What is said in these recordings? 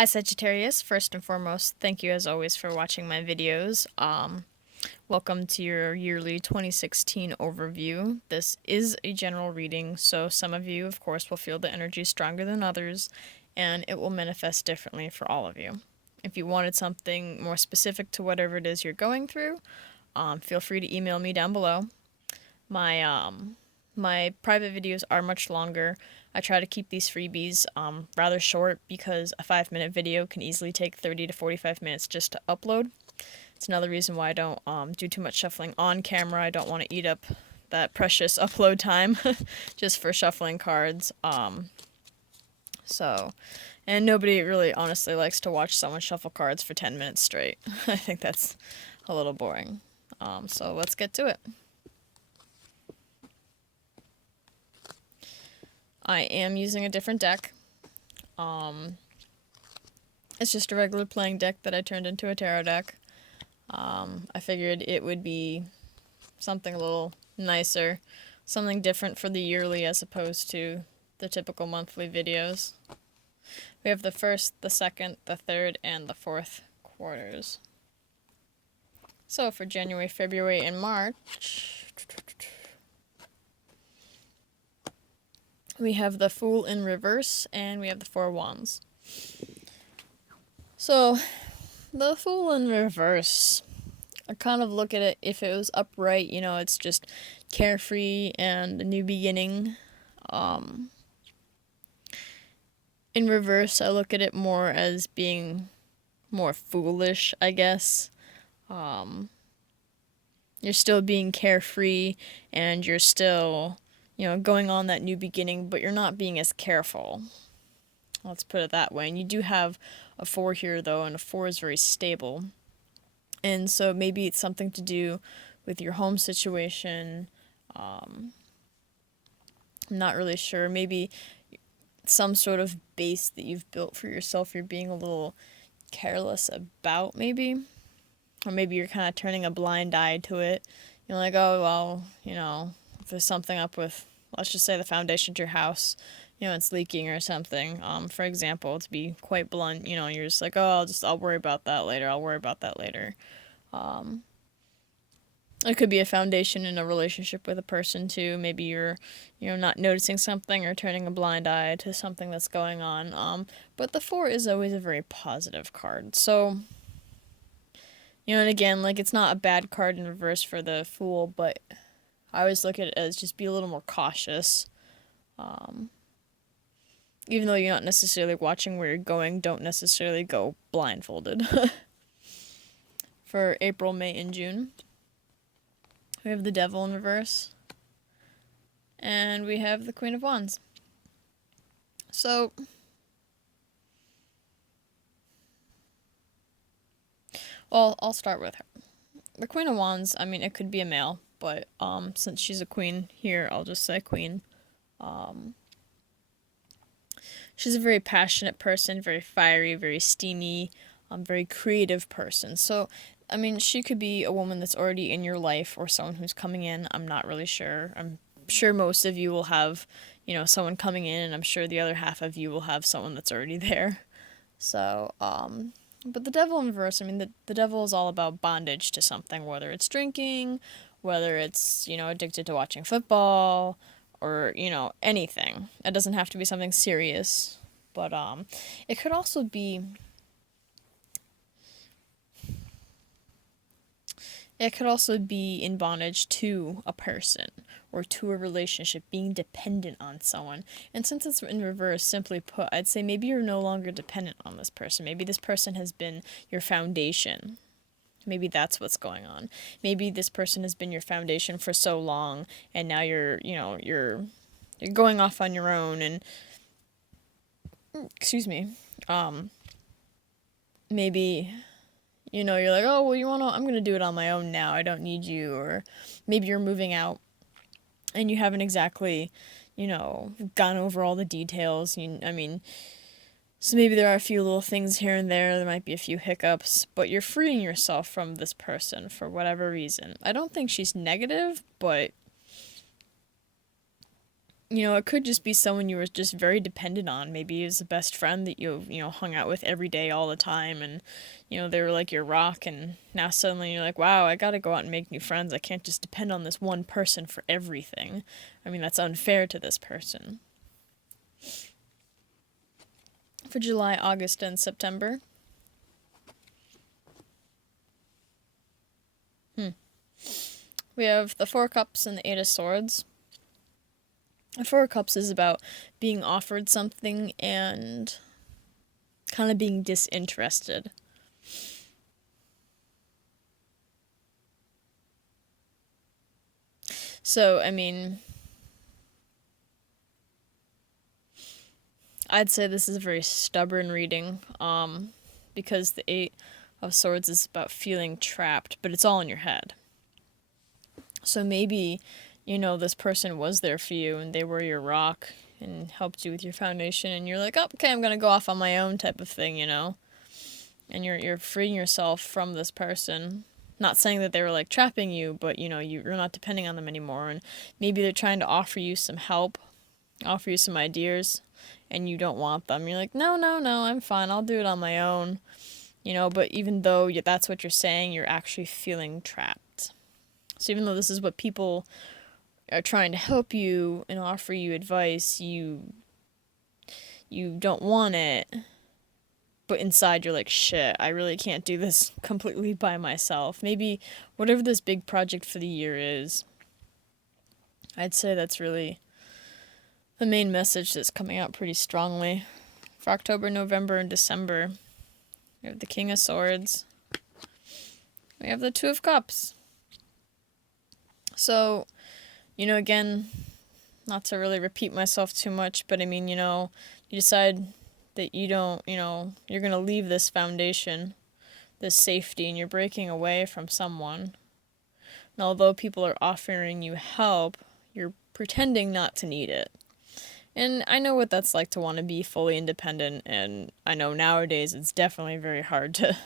Hi Sagittarius, first and foremost, thank you as always for watching my videos. Welcome to your yearly 2016 overview. This is a general reading, so some of you, of course, will feel the energy stronger than others, and it will manifest differently for all of you. If you wanted something more specific to whatever it is you're going through, feel free to email me down below. My private videos are much longer. I try to keep these freebies rather short because a 5-minute video can easily take 30 to 45 minutes just to upload. It's another reason why I don't do too much shuffling on camera. I don't want to eat up that precious upload time just for shuffling cards. And nobody really honestly likes to watch someone shuffle cards for 10 minutes straight. I think that's a little boring. So let's get to it. I am using a different deck. It's just a regular playing deck that I turned into a tarot deck. I figured it would be something a little nicer, something different for the yearly as opposed to the typical monthly videos. We have the first, the second, the third, and the fourth quarters. So for January, February, and March, we have the Fool in reverse, and we have the Four Wands. So, the Fool in reverse, I kind of look at it, if it was upright, you know, it's just carefree and a new beginning. In reverse, I look at it more as being more foolish, I guess. You're still being carefree, and you're still, you know, going on that new beginning, but you're not being as careful. Let's put it that way. And you do have a 4 here, though, and a 4 is very stable. And so maybe it's something to do with your home situation. I'm not really sure. Maybe some sort of base that you've built for yourself you're being a little careless about, maybe. Or maybe you're kind of turning a blind eye to it. You're like, oh, well, you know, if there's something up with, let's just say, the foundation to your house, you know, it's leaking or something. For example, to be quite blunt, you know, you're just like, oh, I'll worry about that later. I'll worry about that later. It could be a foundation in a relationship with a person too. Maybe you're, you know, not noticing something or turning a blind eye to something that's going on. But the 4 is always a very positive card. So, you know, and again, like, it's not a bad card in reverse for the Fool, but I always look at it as just be a little more cautious. Even though you're not necessarily watching where you're going, don't necessarily go blindfolded. For April, May, and June, we have the Devil in reverse, and we have the Queen of Wands. So, well, I'll start with her. The Queen of Wands, I mean, it could be a male, but since she's a queen here, I'll just say queen. She's a very passionate person, very fiery, very steamy, very creative person. So, I mean, she could be a woman that's already in your life or someone who's coming in. I'm not really sure. I'm sure most of you will have, you know, someone coming in, and I'm sure the other half of you will have someone that's already there. So, but the Devil in reverse, I mean, the Devil is all about bondage to something, whether it's drinking, whether it's, you know, addicted to watching football, or, you know, anything. It doesn't have to be something serious, but it could also be in bondage to a person or to a relationship, being dependent on someone. And since it's in reverse, simply put, I'd say maybe you're no longer dependent on this person. Maybe this person has been your foundation. Maybe that's what's going on. Maybe this person has been your foundation for so long, and now you're going off on your own, and excuse me, maybe, you know, you're like, oh, well, I'm gonna do it on my own now. I don't need you. Or maybe you're moving out, and you haven't exactly, you know, gone over all the details. So maybe there are a few little things here and there. There might be a few hiccups, but you're freeing yourself from this person for whatever reason. I don't think she's negative, but it could just be someone you were just very dependent on. Maybe it was a best friend that you hung out with every day all the time, and they were like your rock, and now suddenly you're like, wow, I got to go out and make new friends. I can't just depend on this one person for everything. I mean, that's unfair to this person. For July, August, and September. We have the Four Cups and the Eight of Swords. The Four Cups is about being offered something and kind of being disinterested. So, I mean, I'd say this is a very stubborn reading, because the Eight of Swords is about feeling trapped, but it's all in your head. So maybe, this person was there for you and they were your rock and helped you with your foundation, and you're like, oh, okay, I'm gonna go off on my own type of thing, and you're freeing yourself from this person. Not saying that they were like trapping you, but you're not depending on them anymore, and maybe they're trying to offer you some help, offer you some ideas, and you don't want them. You're like, no, no, no, I'm fine, I'll do it on my own. But even though that's what you're saying, you're actually feeling trapped. So even though this is what people are trying to help you and offer you advice, you don't want it. But inside you're like, shit, I really can't do this completely by myself. Maybe whatever this big project for the year is, I'd say that's really the main message that's coming out pretty strongly. For October, November, and December, we have the King of Swords. We have the Two of Cups. So, again, not to really repeat myself too much, but I mean, you decide that you don't, you're going to leave this foundation, this safety, and you're breaking away from someone. And although people are offering you help, you're pretending not to need it. And I know what that's like to want to be fully independent, and I know nowadays it's definitely very hard to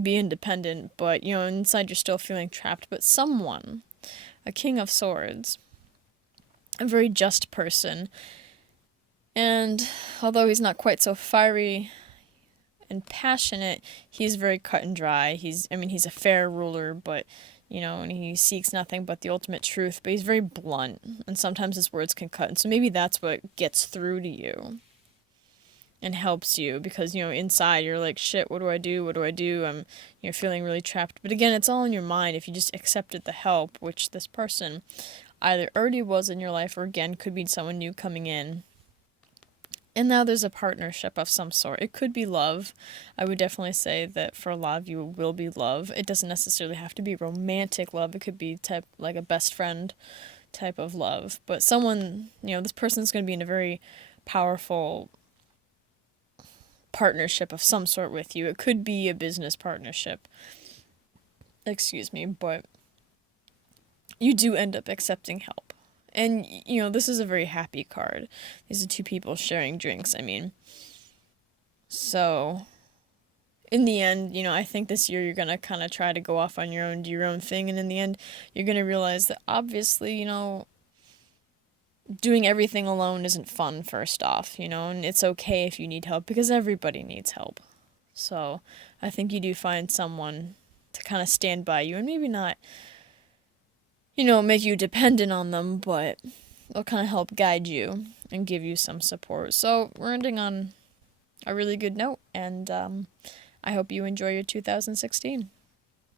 be independent, but, inside you're still feeling trapped. But someone, a King of Swords, a very just person, and although he's not quite so fiery and passionate, he's very cut and dry. He's a fair ruler, but and he seeks nothing but the ultimate truth, but he's very blunt, and sometimes his words can cut, and so maybe that's what gets through to you and helps you, because inside you're like, shit, what do I do? I'm feeling really trapped. But again, it's all in your mind. If you just accepted the help, which this person either already was in your life, or again could be someone new coming in, and now there's a partnership of some sort. It could be love. I would definitely say that for a lot of you it will be love. It doesn't necessarily have to be romantic love. It could be type like a best friend type of love. But someone, this person's going to be in a very powerful partnership of some sort with you. It could be a business partnership. Excuse me, but you do end up accepting help. And, this is a very happy card. These are two people sharing drinks, So, in the end, I think this year you're going to kind of try to go off on your own, do your own thing, and in the end, you're going to realize that obviously, doing everything alone isn't fun, first off, and it's okay if you need help, because everybody needs help. So, I think you do find someone to kind of stand by you, and maybe not make you dependent on them, but they'll kind of help guide you and give you some support. So we're ending on a really good note, and I hope you enjoy your 2016.